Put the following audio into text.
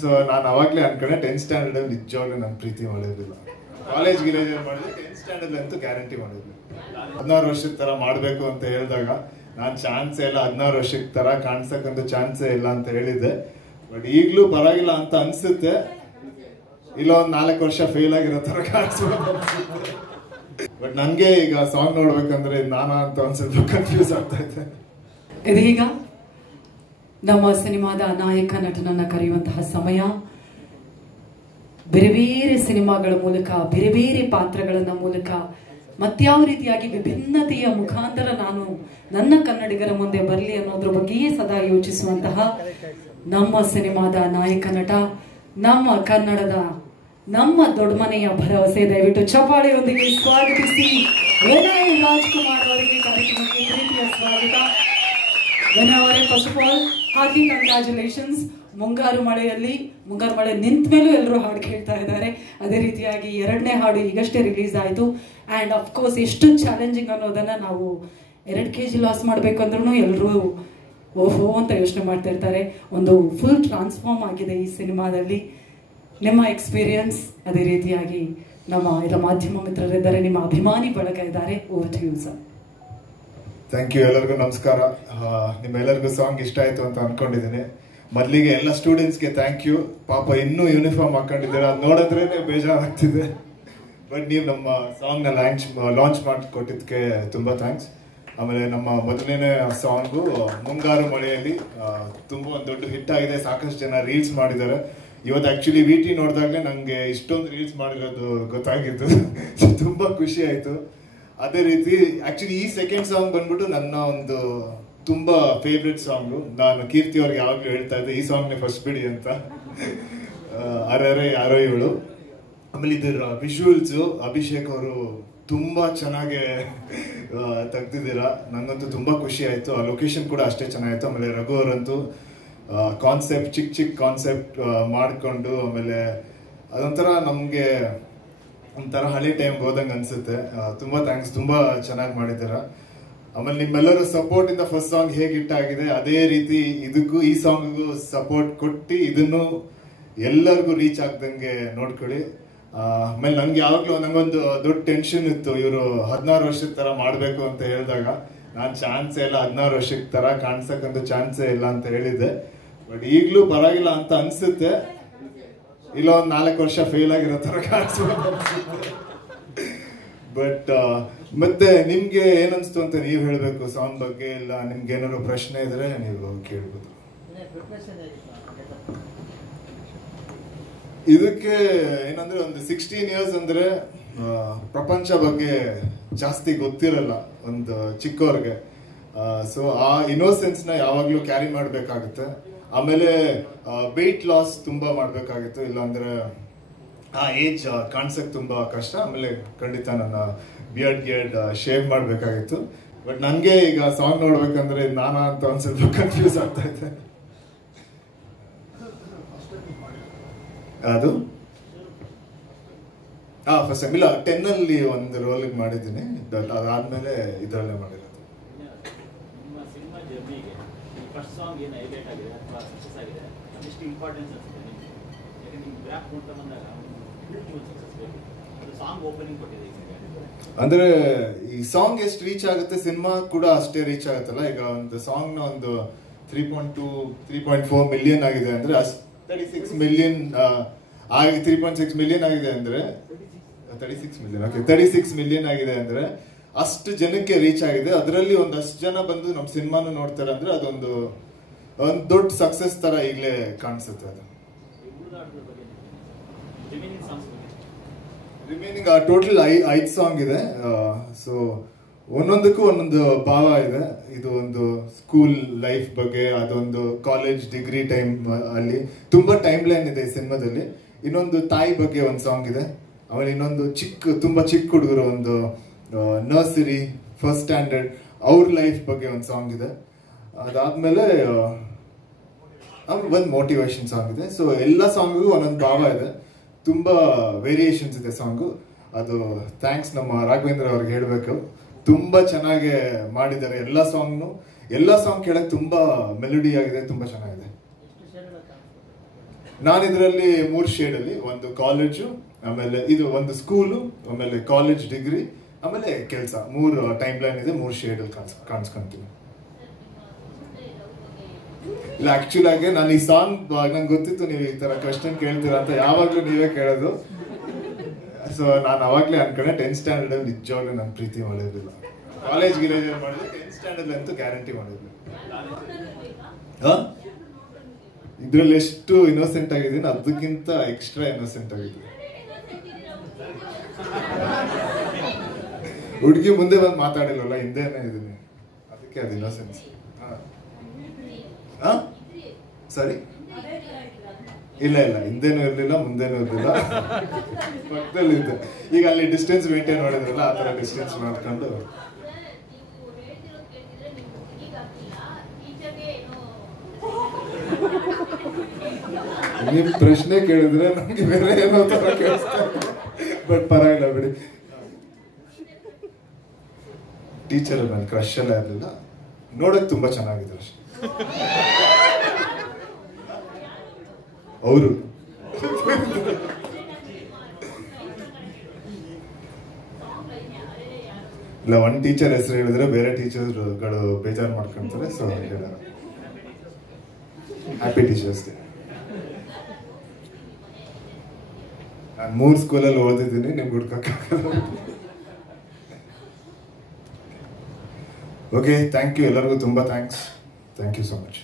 So ನಾನು ಅವಾಗಲೇ ಅನ್ಕೊಂಡೆ 10th ಸ್ಟ್ಯಾಂಡರ್ಡ್ ನಿಜವಾಗ್ಲೂ ನಾನು ಪ್ರೀತಿ ಮಾಡಿರಲಿಲ್ಲ. ಕಾಲೇಜ್ ಗಿಲೇಜ್ ಮಾಡಿದ್ರೆ 10th ಸ್ಟ್ಯಾಂಡರ್ಡ್ ಅಂತೂ ಗ್ಯಾರಂಟಿ ಮಾಡಿದ್ವಿ. 16 ವರ್ಷದ ತರ ಮಾಡಬೇಕು ಅಂತ ಹೇಳಿದಾಗ ನಾನು ಚಾನ್ಸೇ ಇಲ್ಲ, 16 ವರ್ಷದ ತರ ಕಾಣಿಸಕ್ಕಂತೂ ಚಾನ್ಸೇ ಇಲ್ಲ ಅಂತ ಹೇಳಿದ್ದೆ. ಬಟ್ ಈಗಲೂ ಪರವಾಗಿಲ್ಲ ಅಂತ ಅನ್ಸುತ್ತೆ. ಇಲ್ಲ ಒಂದು 4 ವರ್ಷ ಫೇಲ್ ಆಗಿರೋ ತರ ಕಾಣಿಸ್ಬೋದು. ಬಟ್ ನನಗೆ ಈಗ ಸಾಂಗ್ ನೋಡ್ಬೇಕಂದ್ರೆ ನಾನಾ ಅಂತ ಒಂದು ಸ್ವಲ್ಪ ಕನ್ಫ್ಯೂಸ್ ಆಗ್ತಾ ಇದೆ. ಇದೀಗ ನಮ್ಮ ಸಿನಿಮಾದ ನಾಯಕ ನಟನನ್ನ ಕರೆಯುವಂತಹ ಸಮಯ. ಬೇರೆ ಬೇರೆ ಸಿನಿಮಾಗಳ ಮೂಲಕ, ಬೇರೆ ಬೇರೆ ಪಾತ್ರಗಳನ್ನ ಮೂಲಕ, ಮತ್ಯಾವ ರೀತಿಯಾಗಿ ವಿಭಿನ್ನತೆಯ ಮುಖಾಂತರ ನಾನು ನನ್ನ ಕನ್ನಡಿಗರ ಮುಂದೆ ಬರಲಿ ಅನ್ನೋದ್ರ ಬಗ್ಗೆಯೇ ಸದಾ ಯೋಚಿಸುವಂತಹ ನಮ್ಮ ಸಿನಿಮಾದ ನಾಯಕ ನಟ, ನಮ್ಮ ಕನ್ನಡದ, ನಮ್ಮ ದೊಡ್ಡಮನೆಯ ಭರವಸೆ. ದಯವಿಟ್ಟು ಚಪ್ಪಾಳೆಯೊಂದಿಗೆ ಸ್ವಾಗತಿಸಿ ವಿನಯ್ ರಾಜ್ಕುಮಾರ್ ಅವರಿಗೆ ಕಾರ್ಯಕ್ರಮಕ್ಕೆ ಪ್ರೀತಿಯ ಸ್ವಾಗತ. ವಿನಯ್ ಅವರೇ, first of all hearty congratulations. ಮುಂಗಾರು ಮಳೆ ನಿಂತ ಮೇಲೂ ಎಲ್ಲರೂ ಹಾಡು ಕೇಳ್ತಾ ಇದ್ದಾರೆ. ಅದೇ ರೀತಿಯಾಗಿ 2ನೇ ಹಾಡು ಈಗಷ್ಟೇ ರಿಲೀಸ್ ಆಯಿತು. ಆ್ಯಂಡ್ ಅಫ್ಕೋರ್ಸ್ ಎಷ್ಟು ಚಾಲೆಂಜಿಂಗ್ ಅನ್ನೋದನ್ನು ನಾವು 2 kg ಲಾಸ್ ಮಾಡಬೇಕಂದ್ರೂ ಎಲ್ಲರೂ ಓಹೋ ಅಂತ ಯೋಚನೆ ಮಾಡ್ತಾ ಇರ್ತಾರೆ. ಒಂದು ಫುಲ್ ಟ್ರಾನ್ಸ್ಫಾರ್ಮ್ ಆಗಿದೆ ಈ ಸಿನಿಮಾದಲ್ಲಿ. ನಿಮ್ಮ ಎಕ್ಸ್ಪೀರಿಯನ್ಸ್, ಅದೇ ರೀತಿಯಾಗಿ ನಮ್ಮ ಎಲ್ಲ ಮಾಧ್ಯಮ ಮಿತ್ರರಿದ್ದಾರೆ, ನಿಮ್ಮ ಅಭಿಮಾನಿ ಬಳಗ ಇದ್ದಾರೆ. Over to you sir. Thank you. ಎಲ್ಲರಿಗೂ ನಮಸ್ಕಾರ. ನಿಮ್ಮೆಲ್ಲರಿಗೂ ಸಾಂಗ್ ಇಷ್ಟ ಆಯಿತು ಅಂತ ಅನ್ಕೊಂಡಿದ್ದೀನಿ. ಮೊದಲಿಗೆ ಎಲ್ಲ ಸ್ಟೂಡೆಂಟ್ಸ್ಗೆ ಥ್ಯಾಂಕ್ ಯು. ಪಾಪ ಇನ್ನೂ ಯೂನಿಫಾರ್ಮ್ ಹಾಕೊಂಡಿದ್ದೀರಾ, ಅದು ನೋಡಿದ್ರೇ ಬೇಜಾರಾಗ್ತಿದೆ. ಬಟ್ ನೀವು ನಮ್ಮ ಸಾಂಗ್ನ ಲಾಂಚ್ ಮಾಡಿಕೊಟ್ಟಿದ್ದಕ್ಕೆ ತುಂಬ ಥ್ಯಾಂಕ್ಸ್. ಆಮೇಲೆ ನಮ್ಮ ಮೊದಲನೇ ಸಾಂಗು ಮುಂಗಾರು ಮಳೆಯಲ್ಲಿ ತುಂಬ ಒಂದು ದೊಡ್ಡ ಹಿಟ್ ಆಗಿದೆ. ಸಾಕಷ್ಟು ಜನ ರೀಲ್ಸ್ ಮಾಡಿದ್ದಾರೆ. ಇವತ್ತು ಆ್ಯಕ್ಚುಲಿ VT ನೋಡಿದಾಗಲೇ ನನಗೆ ಇಷ್ಟೊಂದು ರೀಲ್ಸ್ ಮಾಡಿರೋದು ಗೊತ್ತಾಗಿದ್ದು. ತುಂಬ ಖುಷಿ ಆಯಿತು. ಅದೇ ರೀತಿ ಆ್ಯಕ್ಚುಲಿ ಈ ಸೆಕೆಂಡ್ ಸಾಂಗ್ ಬಂದ್ಬಿಟ್ಟು ನನ್ನ ಒಂದು ತುಂಬ ಫೇವ್ರೆಟ್ ಸಾಂಗು. ನಾನು ಕೀರ್ತಿ ಅವ್ರಿಗೆ ಯಾವಾಗಲೂ ಹೇಳ್ತಾ ಇದ್ದೆ ಈ ಸಾಂಗ್ನೇ ಫಸ್ಟ್ ಬಿಡಿ ಅಂತ. ಅರೆ ಯಾರೋ ಇವಳು. ಆಮೇಲೆ ಇದರ ವಿಜುವಲ್ಸು ಅಭಿಷೇಕ್ ಅವರು ತುಂಬ ಚೆನ್ನಾಗಿ ತೆಗ್ದಿದ್ದೀರಾ. ನನಗಂತೂ ತುಂಬ ಖುಷಿ ಆಯಿತು. ಆ ಲೊಕೇಶನ್ ಕೂಡ ಅಷ್ಟೇ ಚೆನ್ನಾಗಿತ್ತು. ಆಮೇಲೆ ರಘು ಅವರಂತೂ ಕಾನ್ಸೆಪ್ಟ್ ಚಿಕ್ಕ ಕಾನ್ಸೆಪ್ಟ್ ಮಾಡಿಕೊಂಡು, ಆಮೇಲೆ ಅದೊಂಥರ ನಮಗೆ ಒಂಥರ ಹಳೆ ಟೈಮ್ಗೆ ಹೋದಂಗೆ ಅನಿಸುತ್ತೆ. ತುಂಬ ಥ್ಯಾಂಕ್ಸ್, ತುಂಬ ಚೆನ್ನಾಗಿ ಮಾಡಿದ್ದೀರಾ. ಆಮೇಲೆ ನಿಮ್ಮೆಲ್ಲರೂ ಸಪೋರ್ಟಿಂದ ಫಸ್ಟ್ ಸಾಂಗ್ ಹೇಗೆ ಹಿಟ್ಟಾಗಿದೆ ಅದೇ ರೀತಿ ಇದಕ್ಕೂ ಈ ಸಾಂಗಿಗೂ ಸಪೋರ್ಟ್ ಕೊಟ್ಟು ಇದನ್ನು ಎಲ್ಲರಿಗೂ ರೀಚ್ ಆಗ್ದಂಗೆ ನೋಡ್ಕೊಳ್ಳಿ. ಆಮೇಲೆ ನಂಗೆ ಯಾವಾಗಲೂ ನಂಗೊಂದು ದೊಡ್ಡ ಟೆನ್ಷನ್ ಇತ್ತು, ಇವರು 16 ವರ್ಷದ ಥರ ಮಾಡಬೇಕು ಅಂತ ಹೇಳಿದಾಗ ನಾನು ಚಾನ್ಸೇ ಇಲ್ಲ, 16 ವರ್ಷದ ಥರ ಕಾಣಿಸಕ್ಕಂತೂ ಚಾನ್ಸೇ ಇಲ್ಲ ಅಂತ ಹೇಳಿದ್ದೆ. ಬಟ್ ಈಗಲೂ ಪರವಾಗಿಲ್ಲ ಅಂತ ಅನ್ಸುತ್ತೆ. ಇಲ್ಲ ಒಂದು 4 ವರ್ಷ ಫೇಲ್ ಆಗಿರೋ ಥರ ಕಾಣಿಸ್ಬೋದು. ಬಟ್ ಮತ್ತೆ ನಿಮ್ಗೆ ಏನನ್ಸ್ತು ಅಂತ ನೀವು ಹೇಳಬೇಕು ಸಾಂಗ್ ಬಗ್ಗೆ. ಇಲ್ಲ ನಿಮ್ಗೆ ಏನಾದ್ರು ಪ್ರಶ್ನೆ ಇದ್ರೆ ನೀವು ಕೇಳ್ಬೋದು. ಇದಕ್ಕೆ ಏನಂದ್ರೆ ಒಂದು 16 years ಅಂದ್ರೆ ಪ್ರಪಂಚ ಬಗ್ಗೆ ಜಾಸ್ತಿ ಗೊತ್ತಿರಲ್ಲ ಒಂದು ಚಿಕ್ಕವ್ರಿಗೆ. ಸೊ ಆ ಇನ್ನೋಸೆನ್ಸ್ ನ ಯಾವಾಗ್ಲೂ ಕ್ಯಾರಿ ಮಾಡ್ಬೇಕಾಗುತ್ತೆ. ಆಮೇಲೆ ವೆಯ್ಟ್ ಲಾಸ್ ತುಂಬಾ ಮಾಡ್ಬೇಕಾಗಿತ್ತು, ಇಲ್ಲಾಂದ್ರೆ ಆ ಏಜ್ ಕಾಣಿಸಕ್ ತುಂಬಾ ಕಷ್ಟ. ಆಮೇಲೆ ಖಂಡಿತ ನನ್ನ ಬಿಯರ್ಡ್ ಶೇವ್ ಮಾಡ್ಬೇಕಾಗಿತ್ತು. ಬಟ್ ನನ್ಗೆ ಈಗ ಸಾಂಗ್ ನೋಡ್ಬೇಕಂದ್ರೆ ನಾನಾ ಅಂತ ಒಂದ್ ಸ್ವಲ್ಪ ಕನ್ಫ್ಯೂಸ್ ಆಗ್ತಾ ಇದೆ. ಅದು ಫಸ್ಟ್ ಟೈಮ್ ಇಲ್ಲ 10 ಅಲ್ಲಿ ಒಂದು ರೋಲ್ ಮಾಡಿದ್ದೀನಿ. ಅದಾದ್ಮೇಲೆ ಇದರಲ್ಲೇ ಮಾಡಿರೋದು. ಅಂದ್ರೆ ಈ ಸಾಂಗ್ ಎಷ್ಟು ರೀಚ್ ಆಗುತ್ತೆ, ಸಿನಿಮಾ ಕೂಡ ಅಷ್ಟೇ ರೀಚ್ ಆಗುತ್ತಲ್ಲ. ಈಗ ಒಂದು ಸಾಂಗ್ ನ ಒಂದು 3.4 ಮಿಲಿಯನ್ ಆಗಿದೆ ಅಂದ್ರೆ 36 ಮಿಲಿಯನ್ 3.6 ಮಿಲಿಯನ್ ಆಗಿದೆ ಅಂದ್ರೆ 36 ಮಿಲಿಯನ್ ಆಗಿದೆ ಅಂದ್ರೆ ಅಷ್ಟು ಜನಕ್ಕೆ ರೀಚ್ ಆಗಿದೆ. ಅದರಲ್ಲಿ ಒಂದಷ್ಟು ಜನ ಬಂದು ನಮ್ಮ ಸಿನಿಮಾನು ನೋಡ್ತಾರೆ ಅಂದ್ರೆ ಅದೊಂದು ದೊಡ್ಡ ಸಕ್ಸಸ್ ತರ ಈಗಲೇ ಕಾಣಿಸುತ್ತೆ. ಅದು ರಿಮೈನಿಂಗ್ ಟೋಟಲ್ 5 ಸಾಂಗ್ ಇದೆ. ಸೊ ಒಂದೊಂದಕ್ಕೂ ಒಂದೊಂದು ಭಾವ ಇದೆ. ಇದು ಒಂದು ಸ್ಕೂಲ್ ಲೈಫ್ ಬಗ್ಗೆ, ಅದೊಂದು ಕಾಲೇಜ್ ಡಿಗ್ರಿ ಟೈಮ್ ಅಲ್ಲಿ ತುಂಬಾ ಟೈಮ್ ಲೈನ್ ಇದೆ ಈ ಸಿನಿಮಾದಲ್ಲಿ. ಇನ್ನೊಂದು ತಾಯಿ ಬಗ್ಗೆ ಒಂದು ಸಾಂಗ್ ಇದೆ. ಆಮೇಲೆ ಇನ್ನೊಂದು ತುಂಬಾ ಚಿಕ್ಕ ಹುಡುಗರು, ಒಂದು ನರ್ಸರಿ ಫಸ್ಟ್ ಸ್ಟ್ಯಾಂಡರ್ಡ್ ಅವ್ರ ಲೈಫ್ ಬಗ್ಗೆ ಒಂದು ಸಾಂಗ್ ಇದೆ. ಅದಾದ್ಮೇಲೆ ಒಂದು ಮೋಟಿವೇಶನ್ ಸಾಂಗ್ ಇದೆ. ಸೊ ಎಲ್ಲ ಸಾಂಗಿಗೂ ಒಂದೊಂದು ಭಾವ ಇದೆ, ತುಂಬಾ ವೇರಿಯೇಷನ್ಸ್ ಇದೆ ಸಾಂಗು. ಅದು ಥ್ಯಾಂಕ್ಸ್ ನಮ್ಮ ರಾಘವೇಂದ್ರ ಅವ್ರಿಗೆ ಹೇಳಬೇಕು. ತುಂಬಾ ಚೆನ್ನಾಗಿ ಮಾಡಿದ್ದಾರೆ ಎಲ್ಲ ಸಾಂಗ್ ಕೇಳಕ್ ತುಂಬಾ ಮೆಲೋಡಿ ಆಗಿದೆ, ತುಂಬಾ ಚೆನ್ನಾಗಿದೆ. ನಾನು ಇದರಲ್ಲಿ 3 ಶೇಡಲ್ಲಿ, ಒಂದು ಕಾಲೇಜು, ಆಮೇಲೆ ಇದು ಒಂದು ಸ್ಕೂಲು, ಆಮೇಲೆ ಕಾಲೇಜ್ ಡಿಗ್ರಿ, ಆಮೇಲೆ ಕೆಲಸ, 3 ಟೈಮ್ ಲೈನ್ ಇದೆ, 3 ಶೇಡಲ್ಲಿ ಕಾಣಿಸ್ಕೊಂತೀನಿ. ಇಲ್ಲ ಆಕ್ಚುಲ್ ಆಗಿ ನಾನು ಈ ಸಾಂಗ್ ನಂಗೆ ಗೊತ್ತಿತ್ತು ನೀವು ಈ ತರ ಕ್ವೆಶ್ಚನ್ ಕೇಳ್ತೀರಾ ಅಂತ, ಯಾವಾಗ್ಲೂ ನೀವೇ ಕೇಳೋದು. ಸೊ ನಾನು ಅವಾಗ್ಲೇ ಅನ್ಕೊಂಡೆ 10th ಸ್ಟ್ಯಾಂಡರ್ಡ್ ಅಲ್ಲಿ ನಿಜವಾಗ್ಲೂ ನಾನು ಪ್ರೀತಿ ಮಾಡಿರ್ಲಿಲ್ಲ. ಕಾಲೇಜ್ ಗಿಲೇಜ್ ಮಾಡಿದ್ರೆ 10th ಸ್ಟ್ಯಾಂಡರ್ಡ್ ಅಂತೂ ಗ್ಯಾರಂಟಿ ಮಾಡಿರ್ಲಿಲ್ಲ. ಇದ್ರಲ್ಲಿ ಎಷ್ಟು ಇನ್ನೋಸೆಂಟ್ ಆಗಿದ್ದೀನಿ, ಅದಕ್ಕಿಂತ ಎಕ್ಸ್ಟ್ರಾ ಇನ್ನೋಸೆಂಟ್ ಆಗಿದ್ದೀನಿ. ಹುಡುಗಿ ಮುಂದೆ ಬಂದು ಮಾತಾಡಿಲ್ವಲ್ಲ, ಹಿಂದೆನೇ ಇದೀನಿ, ಅದಕ್ಕೆ ಅದು ಇನ್ನೋಸೆನ್ಸ್. ಸರಿ, ಇಲ್ಲ ಇಲ್ಲ, ಹಿಂದೆನೂ ಇರ್ಲಿಲ್ಲ ಮುಂದೆನೂ ಇರ್ಲಿಲ್ಲ, ಪಕ್ಕದಲ್ಲಿ ಇದ್ದೆ. ಈಗ ಅಲ್ಲಿ ಡಿಸ್ಟೆನ್ಸ್ ಮೇಂಟೈನ್ ಮಾಡಿದ್ರಲ್ಲ, ಆ ತರ ಡಿಸ್ಟೆನ್ಸ್ ಮಾಡ್ಕೊಂಡು. ನಿಮ್ ಪ್ರಶ್ನೆ ಕೇಳಿದ್ರೆ ನಮ್ಗೆ ಬೇರೆ ಏನೋ ತರ ಕೇಳಿಸ್ತಾರೆ, ಬಟ್ ಪರವಾಗಿಲ್ಲ ಬಿಡಿ. ಟೀಚರ್ ಮೇಲೆ ಕ್ರಶ್ ಎಲ್ಲ ಇರಲಿಲ್ಲ, ನೋಡಕ್ ತುಂಬಾ ಚೆನ್ನಾಗಿದೆ ಅಷ್ಟೇ. ಅವರು ಇಲ್ಲ, ಒಂದ್ ಟೀಚರ್ ಹೆಸರು ಹೇಳಿದ್ರೆ ಬೇರೆ ಟೀಚರ್ಗಳು ಬೇಜಾರು ಮಾಡ್ಕೊಂತಾರೆ. So happy teachers day. ನಾನು 3 ಸ್ಕೂಲಲ್ಲಿ ಓದಿದ್ದೀನಿ, ನಿಮ್ಗೆ ಹುಡ್ಕಕ್ಕಾಗಲ್ಲ. ಓಕೆ, ಥ್ಯಾಂಕ್ ಯು ಎಲ್ಲರಿಗೂ, ತುಂಬಾ thanks. Thank you so much.